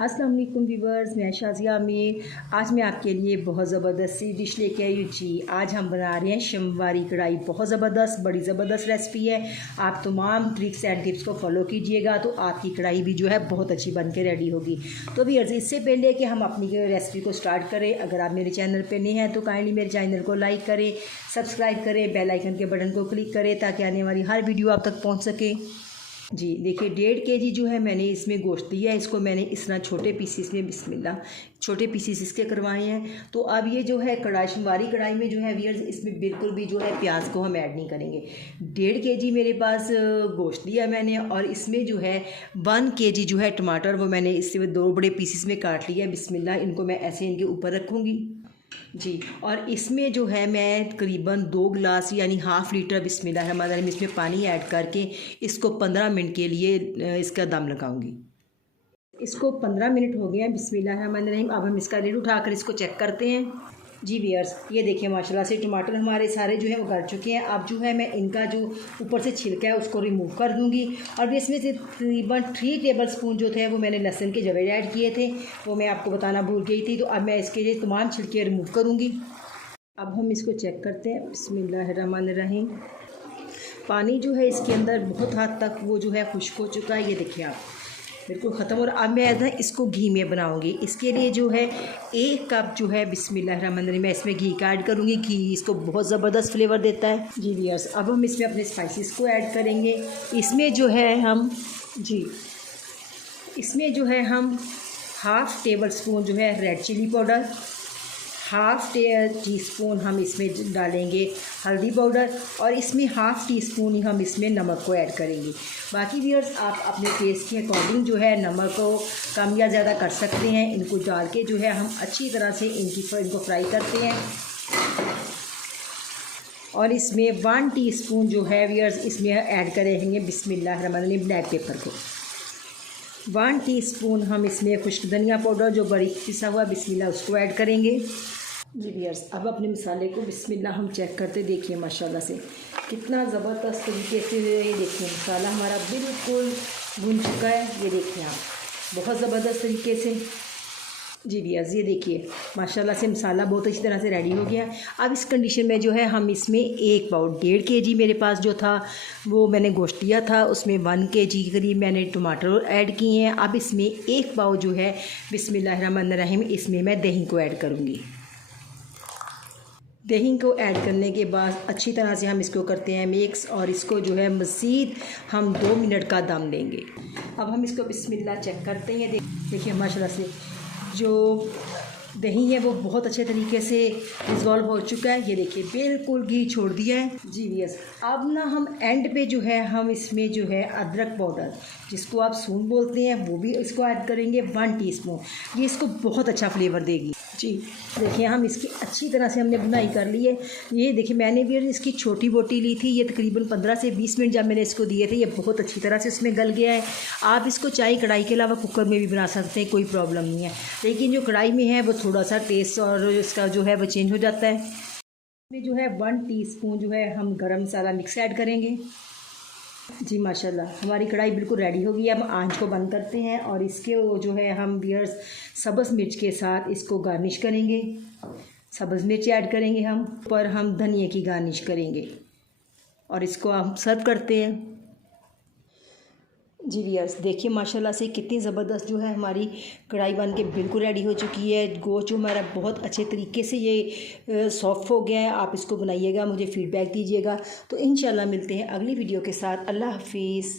अस्सलाम वालेकुम व्यूअर्स, मैं शाज़िया में आज मैं आपके लिए बहुत ज़बरदस्त सी डिश लेके आई हूँ जी। आज हम बना रहे हैं शमवारी कढ़ाई। बहुत ज़बरदस्त, बड़ी ज़बरदस्त रेसिपी है। आप तमाम ट्रिक्स एंड टिप्स को फॉलो कीजिएगा तो आपकी कढ़ाई भी जो है बहुत अच्छी बन के रेडी होगी। तो व्यूअर्स, इससे पहले कि हम अपनी रेसिपी को स्टार्ट करें, अगर आप मेरे चैनल पर नए हैं तो काइंडली मेरे चैनल को लाइक करें, सब्सक्राइब करें, बेल आइकन के बटन को क्लिक करें ताकि आने वाली हर वीडियो आप तक पहुँच सके। जी देखिए, 1.5 kg जो है मैंने इसमें गोश्त दिया है। इसको मैंने इस तरह छोटे पीसीस में बिस्मिल्लाह छोटे पीसीस इसके करवाए हैं। तो अब ये जो है कढ़ाई, शमवारी कढ़ाई में जो है व्यूअर्स, इसमें बिल्कुल भी जो है प्याज को हम ऐड नहीं करेंगे। 1.5 kg मेरे पास गोश्त दिया मैंने और इसमें जो है 1 kg जो है टमाटर वो मैंने इससे 2 बड़े पीसीस में काट लिया है। बिस्मिल्लाह, इनको मैं ऐसे इनके ऊपर रखूँगी जी। और इसमें जो है मैं तकरीबन 2 गिलास यानी हाफ़ लीटर बिस्मिल्लाहिर्रहमानिर्रहीम इसमें पानी ऐड करके इसको 15 मिनट के लिए इसका दम लगाऊंगी। इसको 15 मिनट हो गए हैं बिस्मिल्लाहिर्रहमानिर्रहीम। अब हम इसका लिड उठाकर इसको चेक करते हैं जी। व्यूअर्स, ये देखिए माशाल्लाह से टमाटर हमारे सारे जो है वो गल चुके हैं। अब जो है मैं इनका जो ऊपर से छिलका है उसको रिमूव कर दूंगी। और इसमें से तकरीबन 3 टेबलस्पून जो थे वो मैंने लहसुन के जवे ऐड किए थे, वो मैं आपको बताना भूल गई थी। तो अब मैं इसके लिए तमाम छिलके रिमूव करूँगी। अब हम इसको चेक करते हैं बिस्मिल्लाहिर्रहमानिर्रहीम। पानी जो है इसके अंदर बहुत हद तक वो जो है खुश्क हो चुका है, ये देखिए आप बिल्कुल ख़त्म। और अब मैं इसको घी में बनाऊंगी। इसके लिए जो है 1 कप जो है बिस्मिल्लाहिर्रहमानिर्रहीम मैं इसमें घी का ऐड करूँगी। घी इसको बहुत ज़बरदस्त फ्लेवर देता है जी व्यूअर्स। अब हम इसमें अपने स्पाइसेस को ऐड करेंगे। इसमें जो है हम जी इसमें जो है हम हाफ़ टेबल स्पून जो है red chilli powder, half teaspoon हम इसमें डालेंगे हल्दी पाउडर और इसमें हाफ़ टीस्पून ही हम इसमें नमक को ऐड करेंगे। बाकी व्यूअर्स, आप अपने टेस्ट के अकॉर्डिंग जो है नमक को कम या ज़्यादा कर सकते हैं। इनको डाल के जो है हम अच्छी तरह से इनको फ्राई करते हैं। और इसमें 1 टीस्पून जो है व्यूअर्स इसमें ऐड करेंगे बिस्मिल्लाहिर्रहमानिर्रहीम ब्लैक पेपर को। 1 टीस्पून हम इसमें खुश्क धनिया पाउडर जो बारीक पिसा हुआ बिस्मिल्लाह उसको ऐड करेंगे जी व्यूअर्स। अब अपने मसाले को बिस्मिल्लाह हम चेक करते, देखिए माशाल्लाह से कितना ज़बरदस्त तरीके से ये देखिए मसाला हमारा बिल्कुल भुन चुका है। ये देखिए आप बहुत ज़बरदस्त तरीके से जी व्यूअर्स, ये देखिए माशाल्लाह से मसाला बहुत अच्छी तरह से रेडी हो गया। अब इस कंडीशन में जो है हम इसमें 1 पाव 1.5 kg मेरे पास जो था वो मैंने गोश्त लिया था, उसमें 1 kg करीब मैंने टमाटर ऐड किए हैं। अब इसमें 1 पाव जो है बिस्मिल्लाहिर्रहमानिर्रहीम इसमें मैं दही को ऐड करूँगी। दही को ऐड करने के बाद अच्छी तरह से हम इसको करते हैं मिक्स और इसको जो है मज़ीद हम 2 मिनट का दम देंगे। अब हम इसको बिस्मिल्लाह चेक करते हैं। देखिए माशाल्लाह से जो दही है वो बहुत अच्छे तरीके से डिज़ोल्व हो चुका है। ये देखिए बिल्कुल घी छोड़ दिया है जी यस। अब ना हम एंड पे जो है हम इसमें जो है अदरक पाउडर जिसको आप सूंड बोलते हैं वो भी इसको ऐड करेंगे 1 टीस्पून। ये इसको बहुत अच्छा फ्लेवर देगी जी। देखिए हम इसकी अच्छी तरह से हमने बुनाई कर ली है। ये देखिए मैंने भी इसकी छोटी बोटी ली थी, ये तकरीबन 15 से 20 मिनट जब मैंने इसको दिए थे ये बहुत अच्छी तरह से इसमें गल गया है। आप इसको चाहे कढ़ाई के अलावा कुकर में भी बना सकते हैं, कोई प्रॉब्लम नहीं है। लेकिन जो कढ़ाई में है वो थोड़ा सा टेस्ट और इसका जो है वो चेंज हो जाता है। इसमें जो है 1 टीस्पून जो है हम गरम मसाला मिक्स ऐड करेंगे जी। माशाल्लाह हमारी कढ़ाई बिल्कुल रेडी हो गई है। हम आंच को बंद करते हैं और इसके जो है हम व्यूअर्स सब्ज़ मिर्च के साथ इसको गार्निश करेंगे। सब्ज़ मिर्च ऐड करेंगे हम पर हम धनिए की गार्निश करेंगे और इसको हम सर्व करते हैं जी व्यूअर्स। देखिए माशाल्लाह से कितनी ज़बरदस्त जो है हमारी कढ़ाई बन के बिल्कुल रेडी हो चुकी है। गोश्त जो हमारा बहुत अच्छे तरीके से ये सॉफ्ट हो गया है। आप इसको बनाइएगा, मुझे फ़ीडबैक दीजिएगा। तो इंशाल्लाह मिलते हैं अगली वीडियो के साथ। अल्लाह हाफिज़।